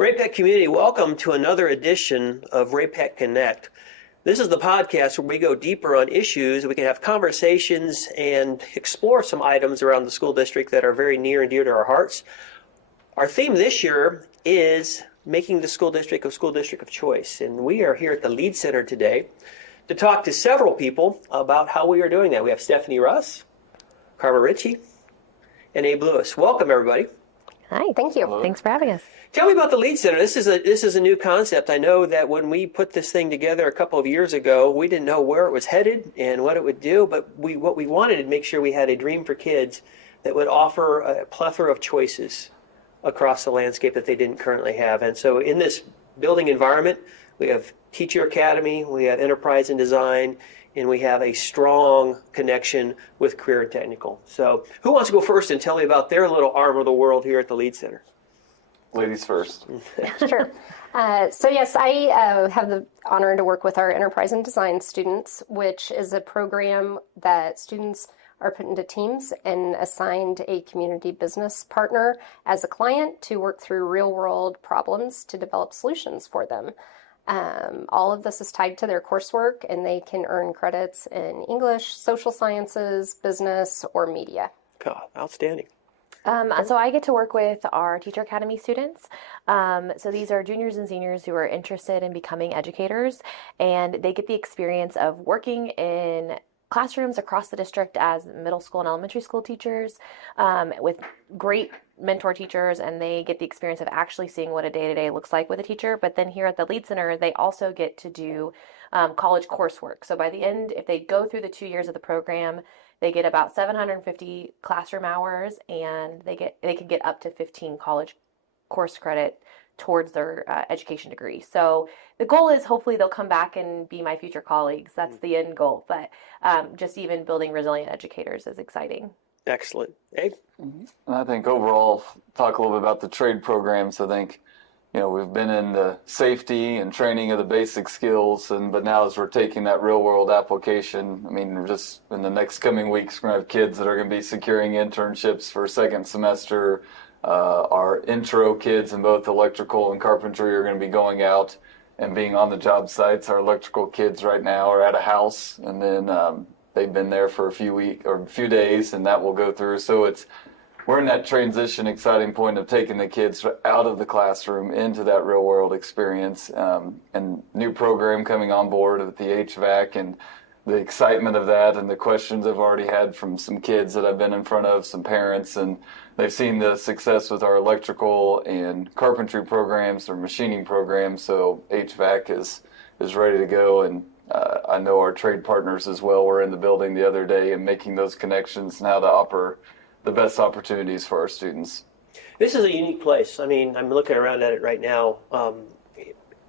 Ray-Pec community, welcome to another edition of Ray-Pec Connect. This is the podcast where we go deeper on issues. We can have conversations and explore some items around the school district that are very near and dear to our hearts. Our theme this year is making the school district a school district of choice. And we are here at the LEAD Center today to talk to several people about how we are doing that. We have Stefani Russ, Carma Richey, and Abe Lewis. Welcome, everybody. Hi, thank you. Hello. Thanks for having us. Tell me about the LEAD Center. This is a new concept. I know that when we put this thing together a couple of years ago, we didn't know where it was headed and what it would do, but what we wanted to make sure we had a dream for kids that would offer a plethora of choices across the landscape that they didn't currently have. And so in this building environment, we have Teacher Academy, we have Enterprise and Design, and we have a strong connection with Career and Technical. So who wants to go first and tell me about their little arm of the world here at the LEAD Center? Ladies first. Sure. So yes, I have the honor to work with our Enterprise and Design students, which is a program that students are put into teams and assigned a community business partner as a client to work through real-world problems to develop solutions for them. All of this is tied to their coursework, and they can earn credits in English, social sciences, business, or media. God, outstanding. So I get to work with our Teacher Academy students. So these are juniors and seniors who are interested in becoming educators, and they get the experience of working in classrooms across the district as middle school and elementary school teachers with great mentor teachers, and they get the experience of actually seeing what a day-to-day looks like with a teacher. But then here at the LEAD Center, they also get to do college coursework. So by the end, if they go through the 2 years of the program, they get about 750 classroom hours, and they can get up to 15 college course credit towards their education degree. So the goal is hopefully they'll come back and be my future colleagues. That's the end goal. But just even building resilient educators is exciting. Excellent. Abe? And I think overall, talk a little bit about the trade programs. I think, we've been in the safety and training of the basic skills, but now as we're taking that real world application, just in the next coming weeks, we're going to have kids that are going to be securing internships for second semester. Our intro kids in both electrical and carpentry are going to be going out and being on the job sites. Our electrical kids right now are at a house, and then they've been there for a few days, and that will go through. So we're in that transition, exciting point of taking the kids out of the classroom into that real world experience, and new program coming on board with the HVAC, and the excitement of that, and the questions I've already had from some kids that I've been in front of, some parents, and they've seen the success with our electrical and carpentry programs or machining programs. So HVAC is ready to go, and I know our trade partners as well were in the building the other day and making those connections and how to offer the best opportunities for our students. This is a unique place. I'm looking around at it right now.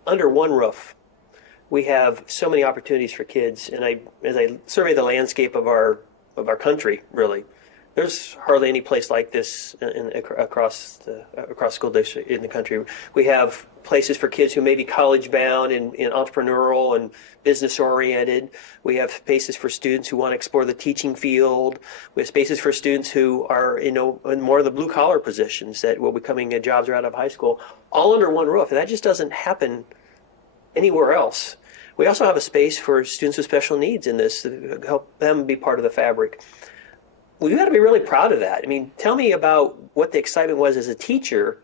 Under one roof, we have so many opportunities for kids, and as I survey the landscape of our country, really, there's hardly any place like this across school district in the country. We have places for kids who may be college bound and entrepreneurial and business oriented. We have spaces for students who want to explore the teaching field. We have spaces for students who are in more of the blue collar positions that will be coming jobs right out of high school, all under one roof, and that just doesn't happen anywhere else. We also have a space for students with special needs in this to help them be part of the fabric. We've got to be really proud of that. Tell me about what the excitement was as a teacher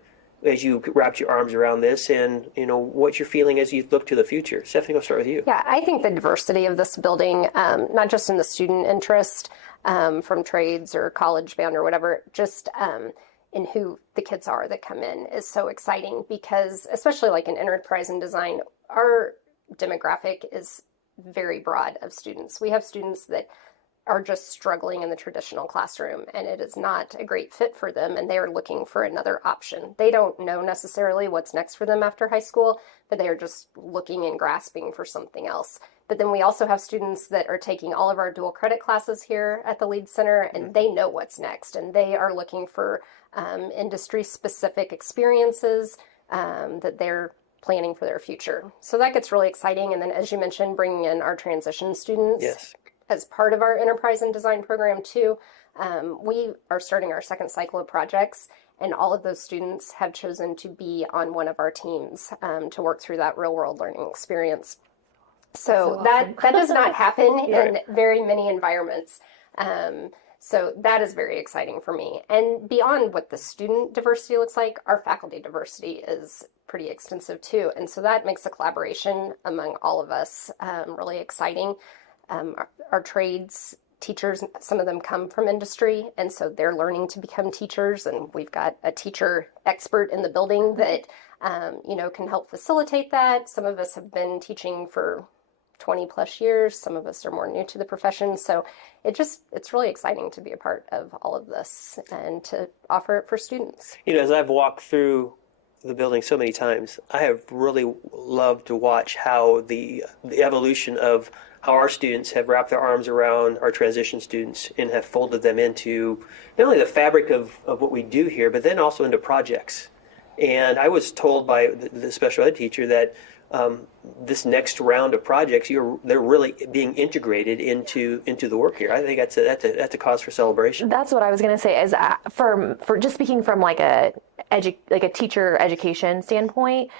as you wrapped your arms around this, and what you're feeling as you look to the future. Stephanie, I'll start with you. Yeah, I think the diversity of this building, not just in the student interest from trades or college bound or whatever, just in who the kids are that come in is so exciting, because especially like in Enterprise and Design, our demographic is very broad of students. We have students that are just struggling in the traditional classroom, and it is not a great fit for them, and they are looking for another option. They don't know necessarily what's next for them after high school, but they are just looking and grasping for something else. But then we also have students that are taking all of our dual credit classes here at the LEAD Center, and they know what's next, and they are looking for industry-specific experiences that they're planning for their future. So that gets really exciting. And then, as you mentioned, bringing in our transition students. Yes. As part of our Enterprise and Design program too. We are starting our second cycle of projects, And all of those students have chosen to be on one of our teams to work through that real world learning experience. So that does not happen in very many environments. So that is very exciting for me. And beyond what the student diversity looks like, our faculty diversity is pretty extensive too. And so that makes the collaboration among all of us really exciting. Our trades teachers, some of them come from industry, and so they're learning to become teachers. And we've got a teacher expert in the building that, can help facilitate that. Some of us have been teaching for 20 plus years. Some of us are more new to the profession. So it's really exciting to be a part of all of this and to offer it for students. As I've walked through the building so many times, I have really loved to watch how the evolution of how our students have wrapped their arms around our transition students and have folded them into not only the fabric of what we do here, but then also into projects. And I was told by the special ed teacher that this next round of projects, they're really being integrated into the work here. I think that's a cause for celebration. That's what I was going to say. Is for just speaking from like a teacher education standpoint,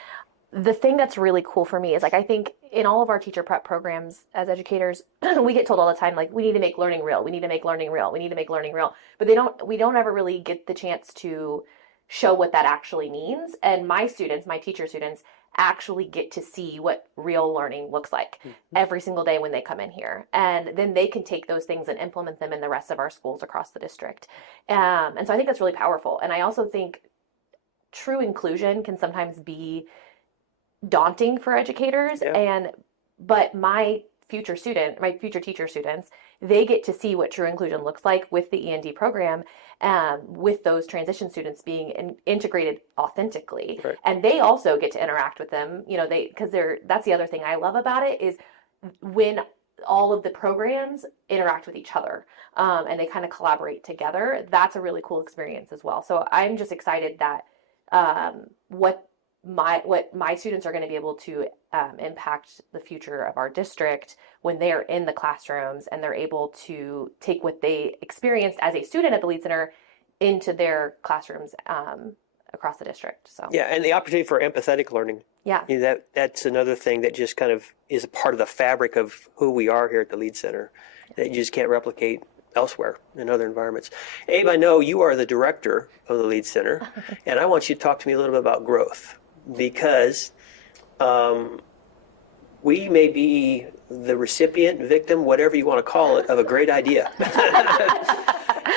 the thing that's really cool for me is I think in all of our teacher prep programs as educators, we get told all the time we need to make learning real. We need to make learning real. We need to make learning real. But we don't ever really get the chance to show what that actually means. And my teacher students actually get to see what real learning looks like every single day when they come in here. And then they can take those things and implement them in the rest of our schools across the district. And so I think that's really powerful. And I also think true inclusion can sometimes be daunting for educators. Yeah. But my future teacher students, they get to see what true inclusion looks like with the E&D program, with those transition students being integrated authentically. Right. And they also get to interact with them, that's the other thing I love about it is when all of the programs interact with each other, and they kind of collaborate together. That's a really cool experience as well. So I'm just excited that what my students are going to be able to impact the future of our district when they're in the classrooms and they're able to take what they experienced as a student at the LEAD Center into their classrooms across the district. So yeah, and the opportunity for empathetic learning. Yeah, that's another thing that just kind of is a part of the fabric of who we are here at the LEAD Center that you just can't replicate elsewhere in other environments. Abe, I know you are the director of the LEAD Center, and I want you to talk to me a little bit about growth, because we may be the recipient, victim, whatever you want to call it, of a great idea.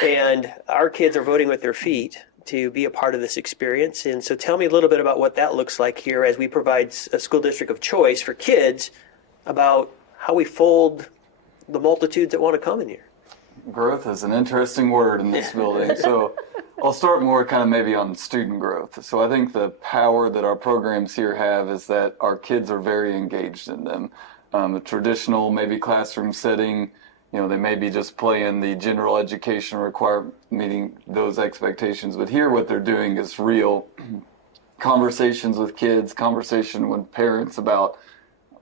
And our kids are voting with their feet to be a part of this experience. And so tell me a little bit about what that looks like here as we provide a school district of choice for kids, about how we fold the multitudes that want to come in here. Growth is an interesting word in this building. So I'll start more kind of maybe on student growth. So I think the power that our programs here have is that our kids are very engaged in them. A traditional maybe classroom setting, they may be just playing the general education requirement, meeting those expectations. But here what they're doing is real conversations with kids, conversation with parents about,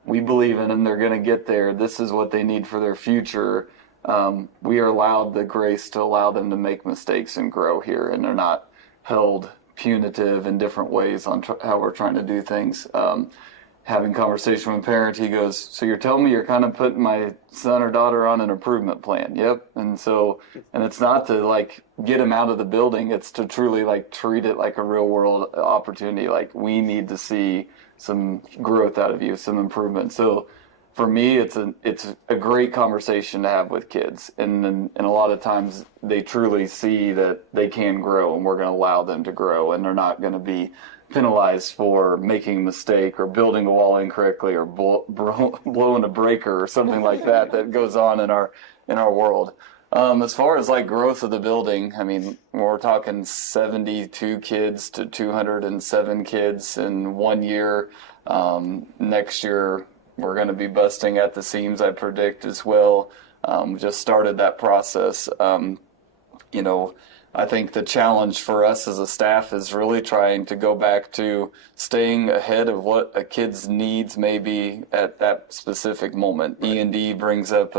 we believe in them, they're going to get there, this is what they need for their future. We are allowed the grace to allow them to make mistakes and grow here, and they're not held punitive in different ways on how we're trying to do things. Having conversation with a parent, he goes, so you're telling me you're kind of putting my son or daughter on an improvement plan? Yep. And it's not to get him out of the building, it's to truly treat it like a real world opportunity. We need to see some growth out of you, some improvement. So for me, it's a great conversation to have with kids, and a lot of times they truly see that they can grow, and we're going to allow them to grow, and they're not going to be penalized for making a mistake or building a wall incorrectly or blowing a breaker or something like that goes on in our world. As far as growth of the building, I mean, we're talking 72 kids to 207 kids in 1 year. Next year, we're going to be busting at the seams, I predict, as well. We just started that process. I think the challenge for us as a staff is really trying to go back to staying ahead of what a kid's needs may be at that specific moment. E&D brings up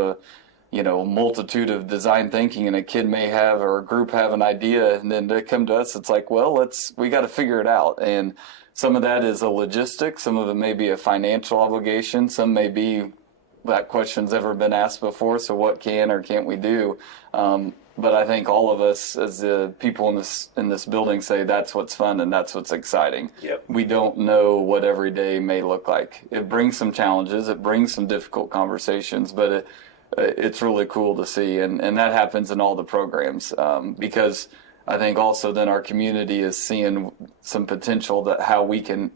multitude of design thinking, and a kid may have, or a group have an idea, and then they come to us, it's like, well, we got to figure it out. And some of that is a logistic, some of it may be a financial obligation, some may be that question's ever been asked before, so what can or can't we do? But I think all of us as the people in this building say that's what's fun and that's what's exciting. Yep. We don't know what every day may look like. It brings some challenges, it brings some difficult conversations, but it's really cool to see, and that happens in all the programs, because I think also then our community is seeing some potential that how we can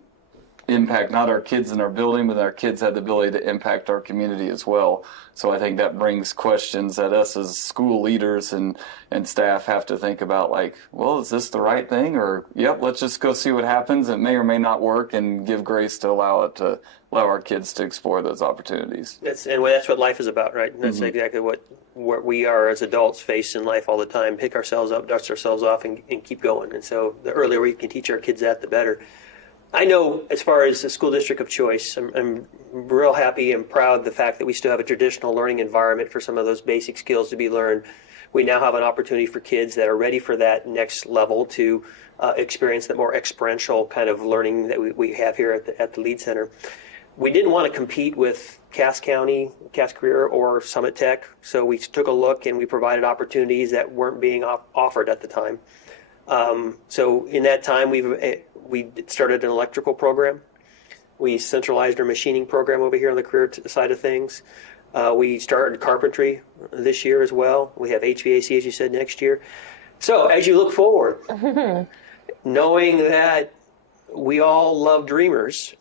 impact not our kids in our building, but our kids have the ability to impact our community as well. So I think that brings questions that us as school leaders and staff have to think about, like, well, is this the right thing? Or, yep, let's just go see what happens. It may or may not work, and give grace to allow our kids to explore those opportunities. That's what life is about, right? And that's exactly what we are as adults face in life all the time. Pick ourselves up, dust ourselves off, and keep going. And so the earlier we can teach our kids that, the better. I know as far as the school district of choice, I'm real happy and proud of the fact that we still have a traditional learning environment for some of those basic skills to be learned. We now have an opportunity for kids that are ready for that next level to experience the more experiential kind of learning that we have here at the LEAD Center. We didn't want to compete with Cass County, Cass Career, or Summit Tech, so we took a look and we provided opportunities that weren't being offered at the time. So in that time, we started an electrical program. We centralized our machining program over here on the career side of things. We started carpentry this year as well. We have HVAC, as you said, next year. So as you look forward, knowing that we all love dreamers,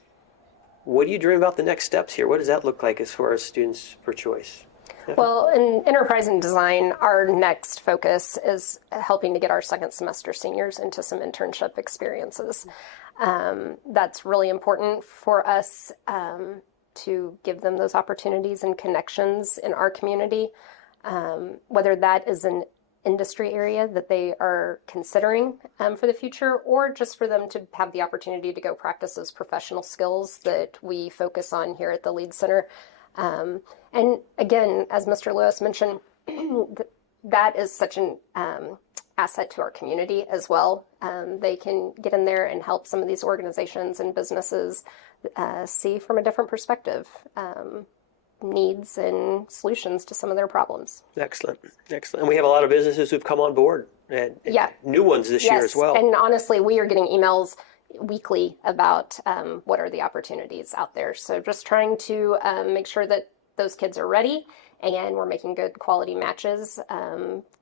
what do you dream about the next steps here? What does that look like as far as students for choice? Well, in enterprise and design, our next focus is helping to get our second semester seniors into some internship experiences. That's really important for us to give them those opportunities and connections in our community, whether that is an industry area that they are considering for the future, or just for them to have the opportunity to go practice those professional skills that we focus on here at the LEAD Center. And again, as Mr. Lewis mentioned, that is such an asset to our community as well. They can get in there and help some of these organizations and businesses see from a different perspective needs and solutions to some of their problems. Excellent. And we have a lot of businesses who've come on board, and new ones this year as well. And honestly, we are getting emails weekly about what are the opportunities out there. So just trying to make sure that those kids are ready and we're making good quality matches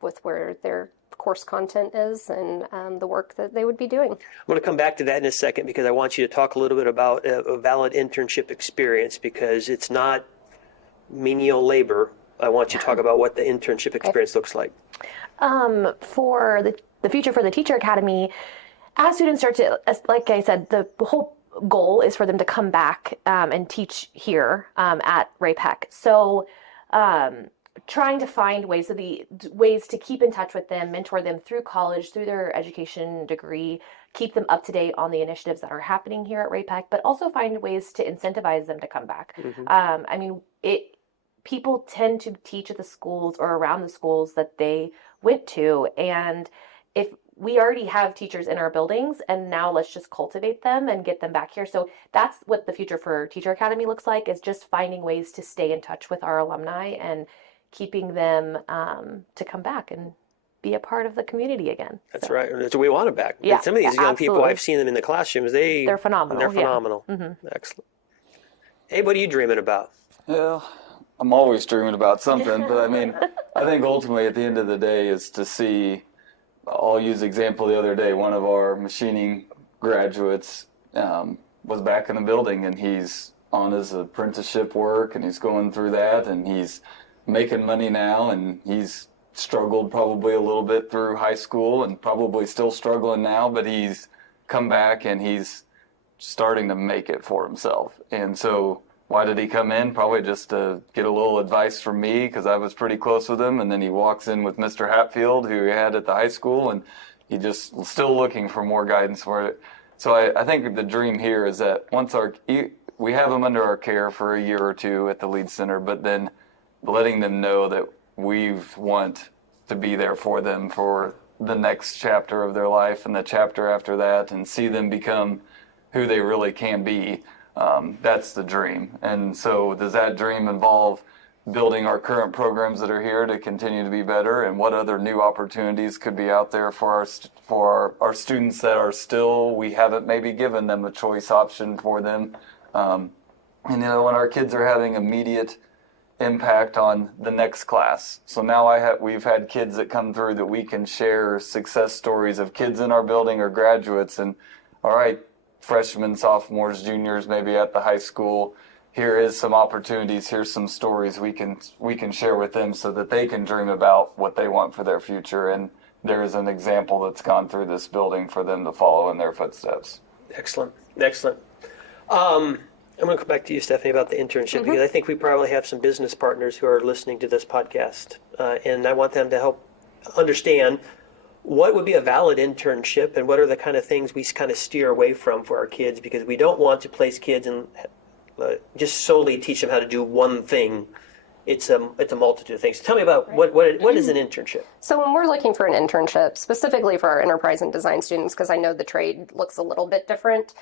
with where their course content is and the work that they would be doing. I'm going to come back to that in a second, because I want you to talk a little bit about a valid internship experience, because it's not menial labor. I want you to talk about what the internship experience looks like. For the future for the Teacher Academy, as students start to, like I said, the whole goal is for them to come back and teach here at Ray-Pec. So trying to find ways to keep in touch with them, mentor them through college, through their education degree, keep them up to date on the initiatives that are happening here at Ray-Pec, but also find ways to incentivize them to come back. People tend to teach at the schools or around the schools that they went to, and if we already have teachers in our buildings, and now let's just cultivate them and get them back here. So that's what the future for Teacher Academy looks like, is just finding ways to stay in touch with our alumni and keeping them to come back and be a part of the community again. That's right. That's what we want them back. Yeah, some of these young people, I've seen them in the classrooms. They're phenomenal. They're phenomenal. Yeah. Mm-hmm. Excellent. Hey, what are you dreaming about? Yeah, I'm always dreaming about something, but I think ultimately at the end of the day is to see, I'll use the example the other day, one of our machining graduates was back in the building, and he's on his apprenticeship work, and he's going through that, and he's making money now, and he's struggled probably a little bit through high school and probably still struggling now, but he's come back and he's starting to make it for himself. And so why did he come in? Probably just to get a little advice from me, because I was pretty close with him. And then he walks in with Mr. Hatfield, who he had at the high school, and he just still looking for more guidance for it. So I think the dream here is that once we have them under our care for a year or two at the LEAD Center, but then letting them know that we want to be there for them for the next chapter of their life and the chapter after that, and see them become who they really can be. That's the dream. And so does that dream involve building our current programs that are here to continue to be better, and what other new opportunities could be out there for our students that are still, we haven't maybe given them a choice option for them. And when our kids are having immediate impact on the next class. So now we've had kids that come through that we can share success stories of kids in our building or graduates, and all right, freshmen, sophomores, juniors, maybe at the high school, here is some opportunities, here's some stories we can share with them so that they can dream about what they want for their future. And there is an example that's gone through this building for them to follow in their footsteps. Excellent. I'm going to come back to you, Stephanie, about the internship, because I think we probably have some business partners who are listening to this podcast, and I want them to help understand what would be a valid internship and what are the kind of things we kind of steer away from for our kids, because we don't want to place kids and just solely teach them how to do one thing. It's a multitude of things. Tell me about what is an internship? So when we're looking for an internship, specifically for our enterprise and design students, because I know the trade looks a little bit different,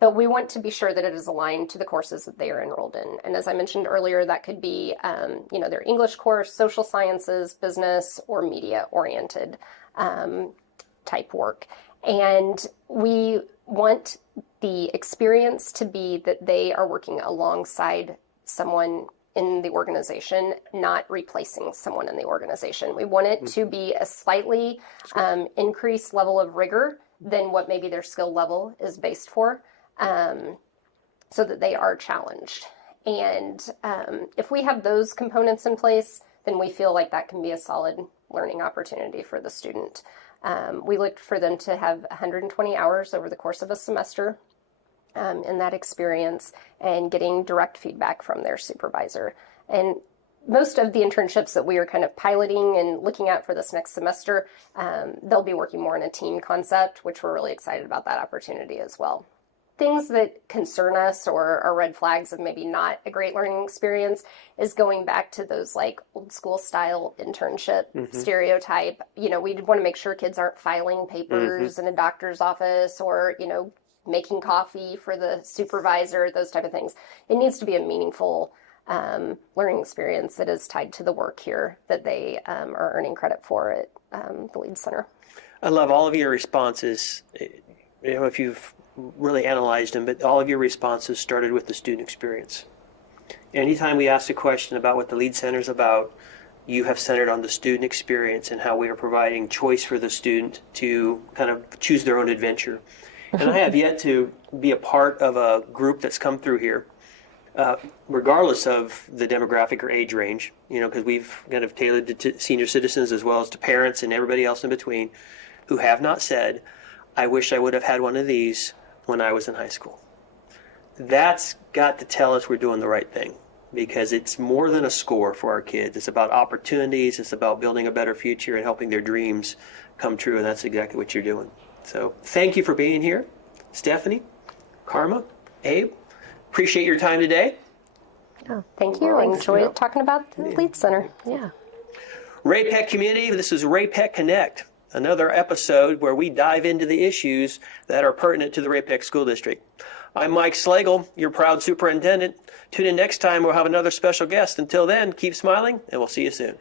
but we want to be sure that it is aligned to the courses that they are enrolled in. And as I mentioned earlier, that could be, their English course, social sciences, business, or media-oriented type work. And we want the experience to be that they are working alongside someone in the organization, not replacing someone in the organization. We want it to be a slightly increased level of rigor than what maybe their skill level is based for. So that they are challenged. And if we have those components in place, then we feel like that can be a solid learning opportunity for the student. We look for them to have 120 hours over the course of a semester in that experience, and getting direct feedback from their supervisor. And most of the internships that we are kind of piloting and looking at for this next semester, they'll be working more in a team concept, which we're really excited about that opportunity as well. Things that concern us or are red flags of maybe not a great learning experience is going back to those like old school style internship stereotype. We want to make sure kids aren't filing papers in a doctor's office or, making coffee for the supervisor, those type of things. It needs to be a meaningful learning experience that is tied to the work here that they are earning credit for at the LEAD Center. I love all of your responses. If you've really analyzed them, but all of your responses started with the student experience. Anytime we ask a question about what the LEAD Center is about, you have centered on the student experience and how we are providing choice for the student to kind of choose their own adventure. And I have yet to be a part of a group that's come through here, regardless of the demographic or age range, because we've kind of tailored it to senior citizens as well as to parents and everybody else in between, who have not said, I wish I would have had one of these when I was in high school. That's got to tell us we're doing the right thing, because it's more than a score for our kids. It's about opportunities. It's about building a better future and helping their dreams come true, and that's exactly what you're doing. So thank you for being here, Stephanie, Carma, Abe. Appreciate your time today. Oh, thank you. I enjoyed talking about the LEAD Center. Yeah. Ray-Pec community, this is Ray-Pec Connect, another episode where we dive into the issues that are pertinent to the Ray-Pec School District. I'm Mike Slagle, your proud superintendent. Tune in next time. We'll have another special guest. Until then, keep smiling, and we'll see you soon.